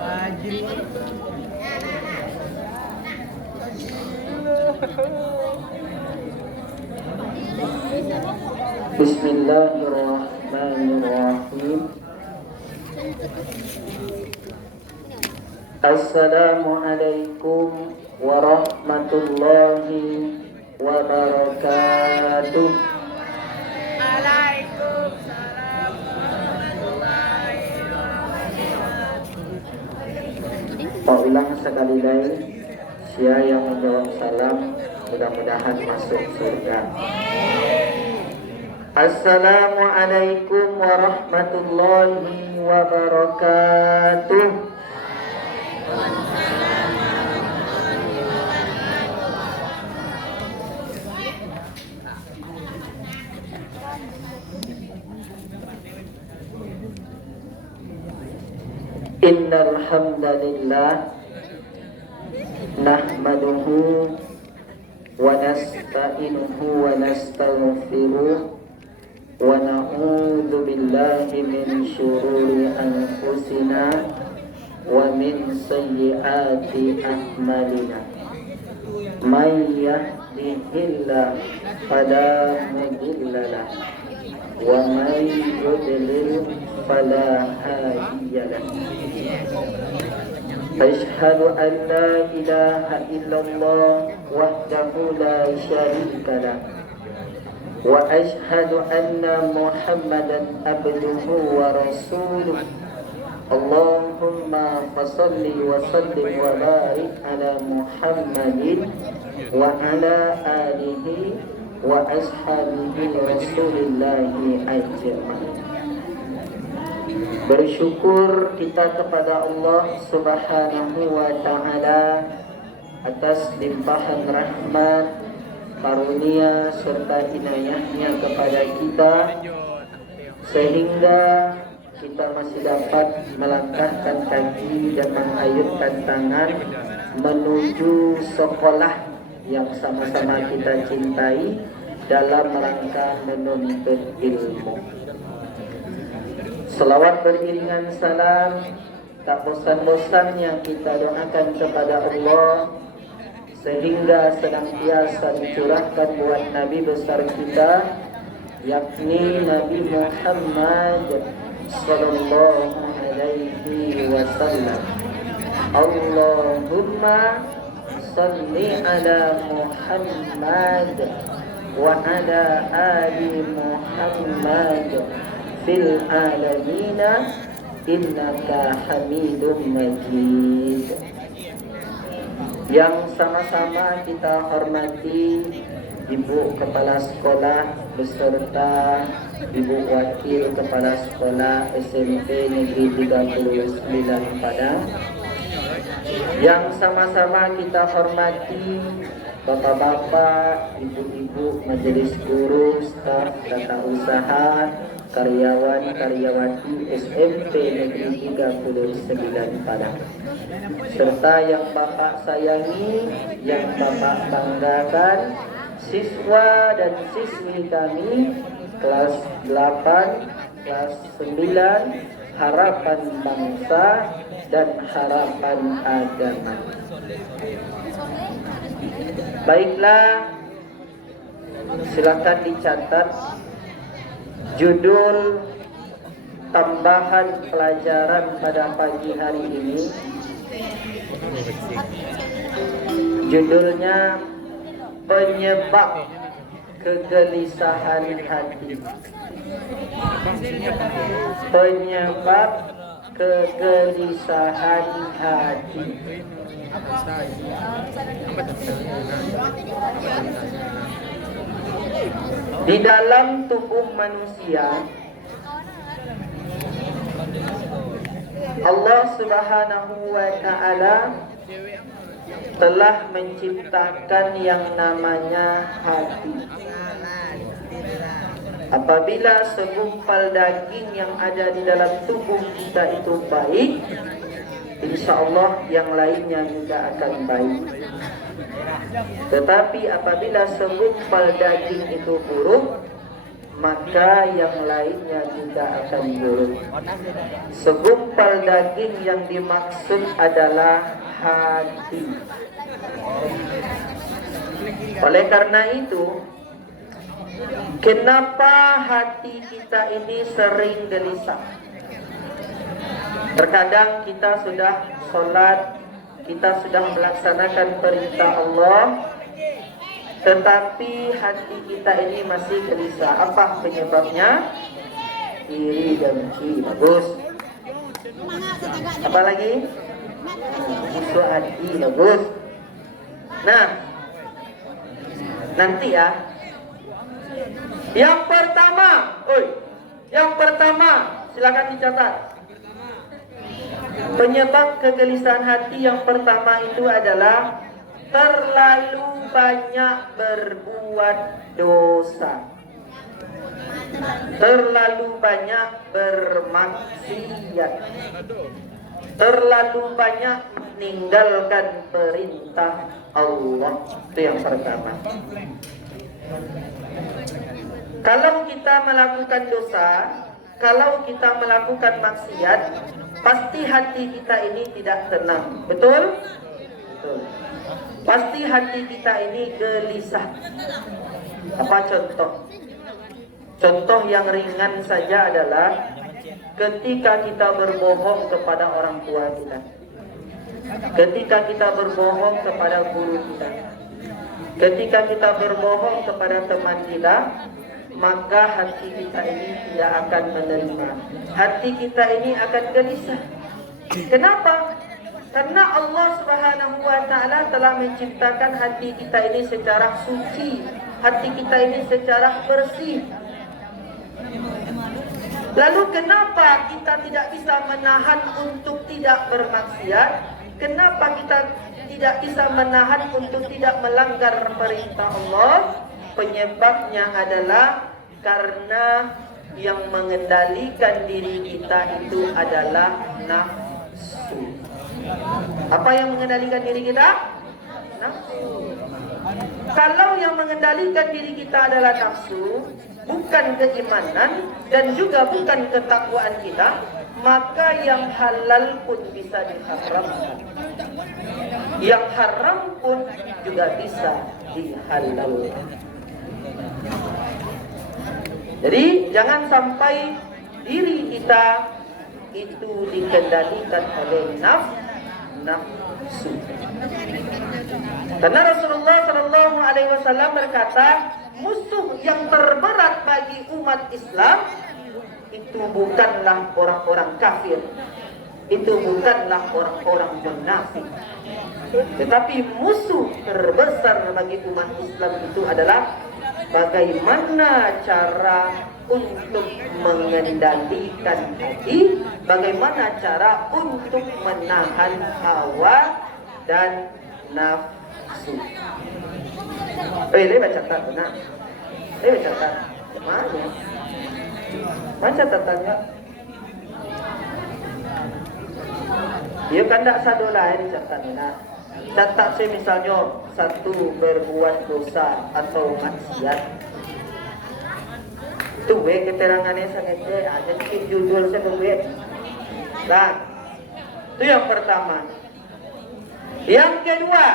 Bismillahirrahmanirrahim. Assalamualaikum warahmatullahi wabarakatuh. Waalaikumsalam warahmatullahi wabarakatuh. Pak ulang sekali lagi. Siapa yang menjawab salam mudah-mudahan masuk surga. Assalamualaikum warahmatullahi wabarakatuh. Innal hamdalillah nahmaduhu wa nasta'inuhu wa nastaghfiruh wa na'udzu billahi min syururi anfusina wa min sayyiati a'malina. May yahdihillahu fala mudilla lahu wa may yudlil fala hadiya lahu. Asyhadu an la ilaha illallah wahdahu la syarika lah wa asyhadu anna Muhammadan abduhu wa rasuluh. Allahumma fassalli wa sallim wa barik ala Muhammadin wa ala alihi wa ashabihi rasulillahi ajma'in. Bersyukur kita kepada Allah Subhanahu wa ta'ala atas limpahan rahmat, karunia serta inayahnya kepada kita, sehingga kita masih dapat melangkahkan kaki dan mengayunkan tangan menuju sekolah yang sama-sama kita cintai dalam rangka menuntut ilmu. Selawat beriringan salam tak bosan-bosannya kita doakan kepada Allah sehingga senantiasa dicurahkan buat Nabi besar kita, yakni Nabi Muhammad sallallahu alaihi wasallam. Allahumma salli ala Muhammad wa ala ali Muhammad fil alamina innaka hamidum majid. Yang sama-sama kita hormati Ibu Kepala Sekolah beserta Ibu Wakil Kepala Sekolah SMP Negeri 39 Padang. Yang sama-sama kita hormati Bapak-bapak, ibu-ibu, majelis guru, staf, tata usaha, karyawan-karyawati SMP Negeri 39 Padang, serta yang Bapak sayangi, yang Bapak banggakan, siswa dan siswi kami kelas 8, kelas 9, harapan bangsa dan harapan agama. Baiklah, silakan dicatat judul tambahan pelajaran pada pagi hari ini. Judulnya penyebab kegelisahan hati. Penyebab kegelisahan hati. Di dalam tubuh manusia, Allah Subhanahu wa ta'ala telah menciptakan yang namanya hati. Apabila segumpal daging yang ada di dalam tubuh kita itu baik, insya Allah yang lainnya juga akan baik. Tetapi apabila segumpal daging itu buruk, maka yang lainnya juga akan buruk. Segumpal daging yang dimaksud adalah hati. Oleh karena itu, kenapa hati kita ini sering gelisah? Terkadang kita sudah sholat, kita sudah melaksanakan perintah Allah, tetapi hati kita ini masih gelisah. Apa penyebabnya? Iri, dengki. Bagus. Apa lagi? Musuh hati. Bagus. Nah, nanti ya. Yang pertama, silakan dicatat. Penyebab kegelisahan hati yang pertama itu adalah terlalu banyak berbuat dosa, terlalu banyak bermaksiat, terlalu banyak meninggalkan perintah Allah. Itu yang pertama. Kalau kita melakukan dosa, kalau kita melakukan maksiat, pasti hati kita ini tidak tenang. Betul? Betul. Pasti hati kita ini gelisah. Apa contoh? Contoh yang ringan saja adalah ketika kita berbohong kepada orang tua kita, ketika kita berbohong kepada guru kita, ketika kita berbohong kepada teman kita, maka hati kita ini tidak akan menerima. Hati kita ini akan gelisah. Kenapa? Karena Allah Subhanahu wa Ta'ala telah menciptakan hati kita ini secara suci, hati kita ini secara bersih. Lalu kenapa kita tidak bisa menahan untuk tidak bermaksiat? Kenapa kita tidak bisa menahan untuk tidak melanggar perintah Allah? Penyebabnya adalah karena yang mengendalikan diri kita itu adalah nafsu. Apa yang mengendalikan diri kita? Nafsu. Kalau yang mengendalikan diri kita adalah nafsu, bukan keimanan dan juga bukan ketakwaan kita, maka yang halal pun bisa diharamkan, yang haram pun juga bisa dihalalkan. Jadi jangan sampai diri kita itu dikendalikan oleh nafsu. Karena Rasulullah Shallallahu Alaihi Wasallam berkata, musuh yang terberat bagi umat Islam itu bukanlah orang-orang kafir, itu bukanlah orang-orang munafik, tetapi musuh terbesar bagi umat Islam itu adalah bagaimana cara untuk mengendalikan hati, bagaimana cara untuk menahan hawa dan nafsu. Ini baca catatan. Ini baca catatan. Mana? Mana catatannya? Ya kan tak sadolah ini catatannya. Catat saya misalnya satu berbuat dosa atau maksiat. Itu keterangannya sangat ada judul saya berbuat. Nah, itu yang pertama. Yang kedua,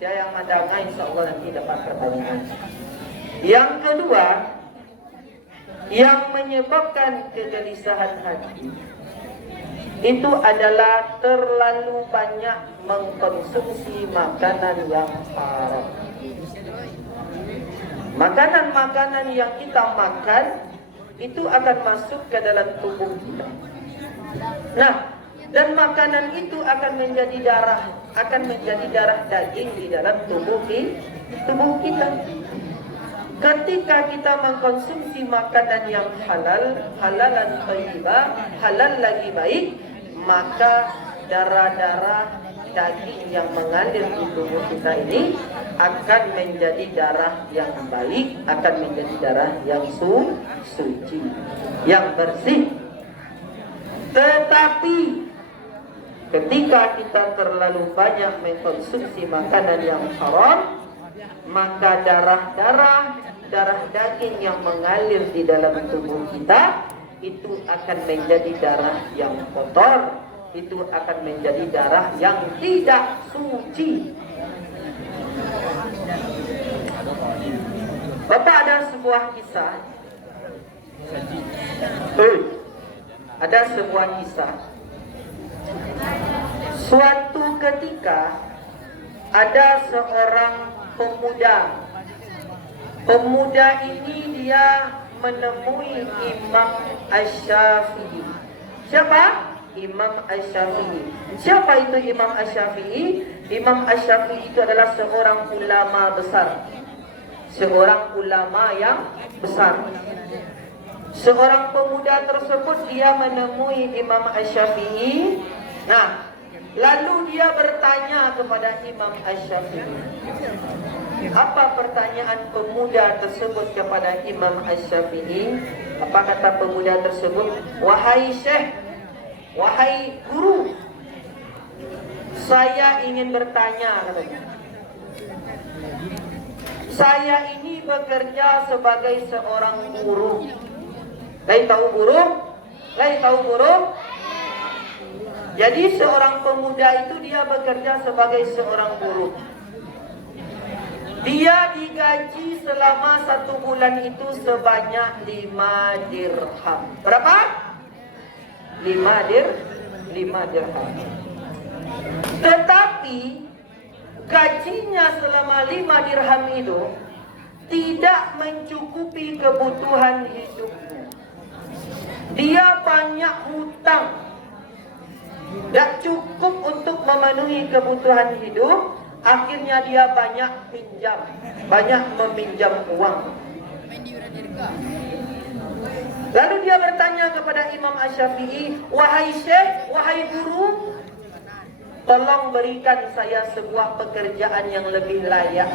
saya yang madanga insya Allah nanti dapat pertanyaan. Yang kedua, yang menyebabkan kegelisahan hati itu adalah terlalu banyak mengkonsumsi makanan yang haram. Makanan-makanan yang kita makan itu akan masuk ke dalam tubuh kita. Nah, dan makanan itu akan menjadi darah daging di dalam tubuh kita. Ketika kita mengkonsumsi makanan yang halalan thayyibah, halal lagi baik, maka darah-darah daging yang mengalir di tubuh kita ini akan menjadi darah yang baik, akan menjadi darah yang suci, yang bersih. Tetapi ketika kita terlalu banyak mengkonsumsi makanan yang haram, maka darah daging yang mengalir di dalam tubuh kita itu akan menjadi darah yang kotor, itu akan menjadi darah yang tidak suci. Bapak, ada sebuah kisah. Ada sebuah kisah. Suatu ketika ada seorang pemuda. Pemuda ini dia menemui Imam Asy-Syafi'i. Siapa? Imam Asy-Syafi'i. Siapa itu Imam Asy-Syafi'i? Imam Asy-Syafi'i itu adalah seorang ulama besar. Seorang ulama yang besar. Seorang pemuda tersebut dia menemui Imam Asy-Syafi'i. Nah, lalu dia bertanya kepada Imam Asy-Syafi'i. Apa pertanyaan pemuda tersebut kepada Imam Asy-Syafi'i? Apa kata pemuda tersebut? Wahai Syekh, wahai guru, saya ingin bertanya, katanya. Saya ini bekerja sebagai seorang guru. Kalian tahu guru? Kalian tahu guru? Jadi seorang pemuda itu dia bekerja sebagai seorang guru. Dia digaji selama 1 bulan itu sebanyak 5 dirham. Berapa? 5 dirham. Tetapi gajinya selama 5 dirham itu tidak mencukupi kebutuhan hidupnya. Dia banyak hutang. Tak cukup untuk memenuhi kebutuhan hidup. Akhirnya dia banyak pinjam, banyak meminjam uang. Lalu dia bertanya kepada Imam Asy-Syafi'i, wahai Syekh, wahai guru, tolong berikan saya sebuah pekerjaan yang lebih layak.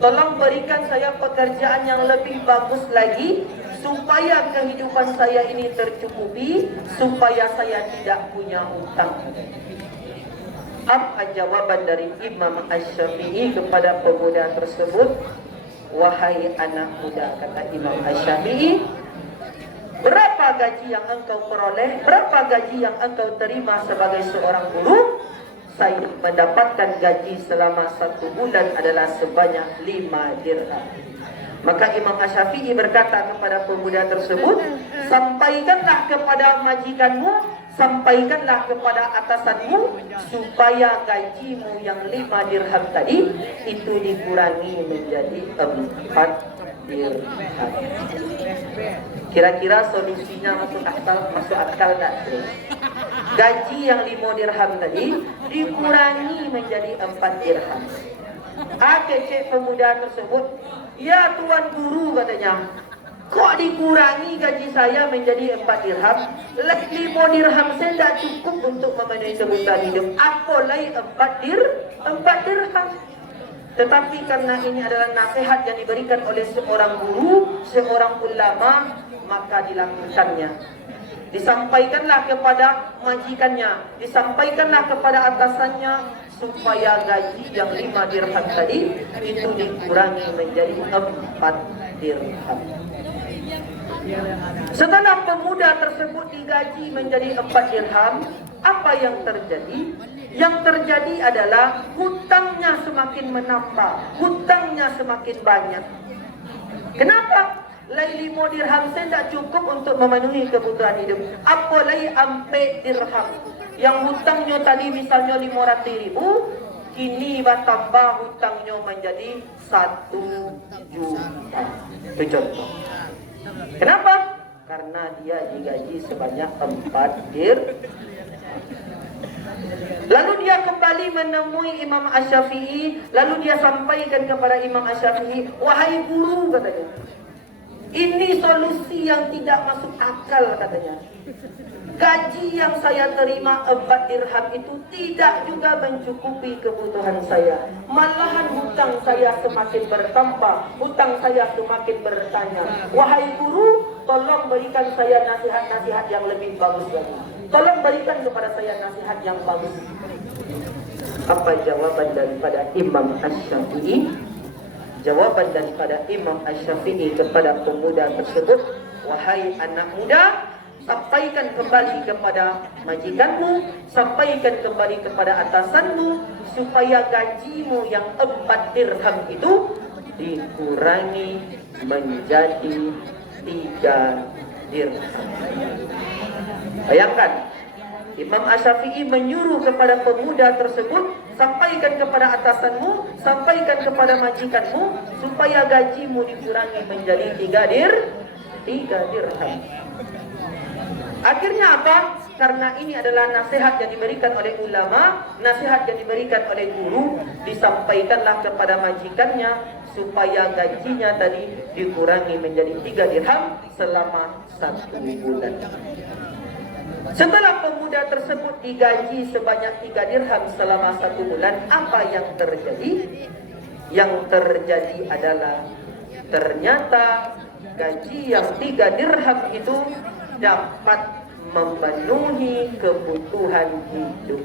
Tolong berikan saya pekerjaan yang lebih bagus lagi, supaya kehidupan saya ini tercukupi, supaya saya tidak punya hutang. Apa jawaban dari Imam Asy-Syafi'i kepada pemuda tersebut? Wahai anak muda, kata Imam Asy-Syafi'i, berapa gaji yang engkau peroleh? Berapa gaji yang engkau terima sebagai seorang guru? Saya mendapatkan gaji selama 1 bulan adalah sebanyak 5 dirham. Maka Imam Asy-Syafi'i berkata kepada pemuda tersebut, sampaikanlah kepada majikanmu, sampaikanlah kepada atasanmu, supaya gajimu yang 5 dirham tadi itu dikurangi menjadi 4 dirham. Kira-kira solusinya masuk akal tak? Gaji yang 5 dirham tadi dikurangi menjadi 4 dirham. Kecek pemuda tersebut, ya tuan guru, katanya, kok dikurangi gaji saya menjadi 4 dirham? 5 dirham saya tidak cukup untuk memenuhi kebutuhan hidup. Apalagi 4 dirham. Tetapi karena ini adalah nasihat yang diberikan oleh seorang guru, seorang ulama, maka dilakukannya. Disampaikanlah kepada majikannya, disampaikanlah kepada atasannya, supaya gaji yang 5 dirham tadi itu dikurangi menjadi 4 dirham. Setelah pemuda tersebut digaji menjadi 4 dirham, apa yang terjadi? Yang terjadi adalah hutangnya semakin menambah, hutangnya semakin banyak. Kenapa? Lai 5 dirham saya tidak cukup untuk memenuhi kebutuhan hidup. Apalagi 4 dirham. Yang hutangnya tadi misalnya 500.000, kini bertambah hutangnya menjadi 1 juta. Itu contoh. Kenapa? Karena dia digaji sebanyak 4 dirham. Lalu dia kembali menemui Imam Asy-Syafi'i. Lalu dia sampaikan kepada Imam Asy-Syafi'i, wahai guru, katanya, ini solusi yang tidak masuk akal, katanya. Gaji yang saya terima 4 dirham itu tidak juga mencukupi kebutuhan saya. Malahan hutang saya semakin bertambah, hutang saya semakin bertanya. Wahai guru, tolong berikan saya nasihat-nasihat yang lebih bagus lagi. Tolong berikan kepada saya nasihat yang bagus. Apa jawaban daripada Imam Asy-Syafi'i? Jawaban daripada Imam Asy-Syafi'i kepada pemuda tersebut, wahai anak muda, sampaikan kembali kepada majikanmu, sampaikan kembali kepada atasanmu, supaya gajimu yang 4 dirham itu dikurangi menjadi 3 dirham. Bayangkan, Imam Asy-Syafi'i menyuruh kepada pemuda tersebut, sampaikan kepada atasanmu, sampaikan kepada majikanmu, supaya gajimu dikurangi menjadi 3 dirham. Akhirnya apa? Karena ini adalah nasihat yang diberikan oleh ulama, nasihat yang diberikan oleh guru, disampaikanlah kepada majikannya supaya gajinya tadi dikurangi menjadi 3 dirham selama 1 bulan. Setelah pemuda tersebut digaji sebanyak 3 dirham selama 1 bulan, apa yang terjadi? Yang terjadi adalah ternyata gaji yang 3 dirham itu dapat memenuhi kebutuhan hidup.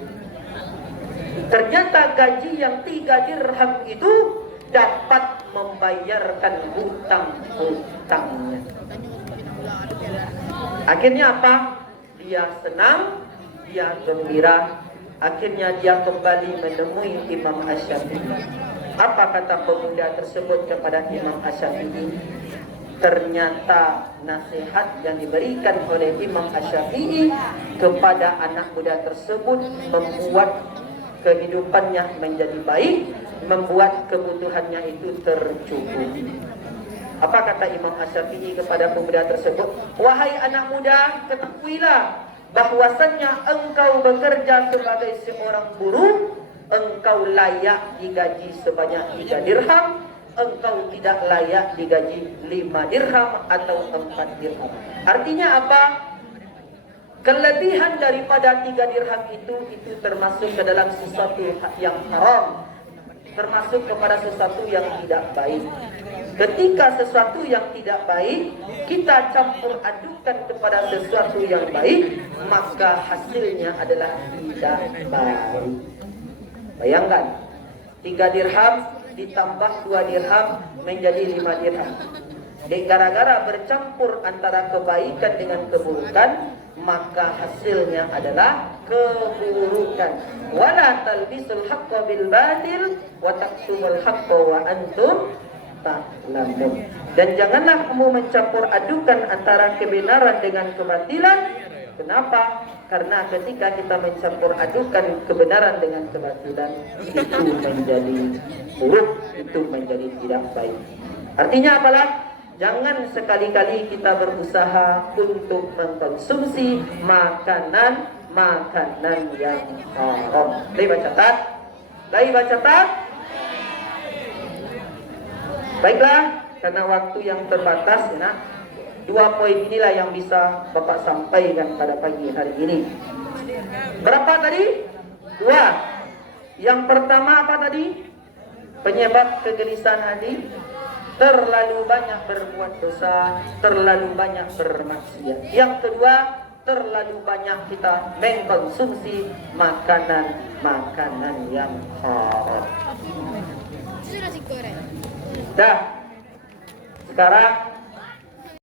Ternyata gaji yang 3 dirham itu dapat membayarkan hutang-hutangnya. Akhirnya apa? Dia senang, dia gembira. Akhirnya dia kembali menemui Imam Asy-Syafi'i. Apa kata pemuda tersebut kepada Imam Asy-Syafi'i? Ternyata nasihat yang diberikan oleh Imam Asy-Syafi'i kepada anak muda tersebut membuat kehidupannya menjadi baik, membuat kebutuhannya itu tercukupi. Apa kata Imam Asy-Syafi'i kepada pemuda tersebut? Wahai anak muda, ketahuilah bahwasannya engkau bekerja sebagai seorang buruh, engkau layak digaji sebanyak 3 dirham, engkau tidak layak digaji 5 dirham atau 4 dirham. Artinya apa? Kelebihan daripada 3 dirham itu termasuk ke dalam sesuatu yang haram, termasuk kepada sesuatu yang tidak baik. Ketika sesuatu yang tidak baik kita campur adukan kepada sesuatu yang baik, maka hasilnya adalah tidak baik. Bayangkan, 3 dirham ditambah 2 dirham menjadi 5 dirham. Gara-gara bercampur antara kebaikan dengan keburukan, maka hasilnya adalah keburukan. Wala talbisul haqqo bil batil wa taqsumul haqqo wa antum ta'lamun. Dan janganlah kamu mencampur adukan antara kebenaran dengan kebatilan. Kenapa? Karena ketika kita mencampur adukan kebenaran dengan kebatilan, itu menjadi buruk, itu menjadi tidak baik. Artinya apalah? Jangan sekali-kali kita berusaha untuk mengkonsumsi makanan yang haram. Baik baca tat. Baik baca tat. Baiklah, karena waktu yang terbatas, ya, 2 poin inilah yang bisa Bapak sampaikan pada pagi hari ini. Berapa tadi? 2. Yang pertama apa tadi? Penyebab kegelisahan hati. Terlalu banyak berbuat dosa, terlalu banyak bermaksiat. Yang kedua, terlalu banyak kita mengkonsumsi makanan yang haram. Dah. Sekarang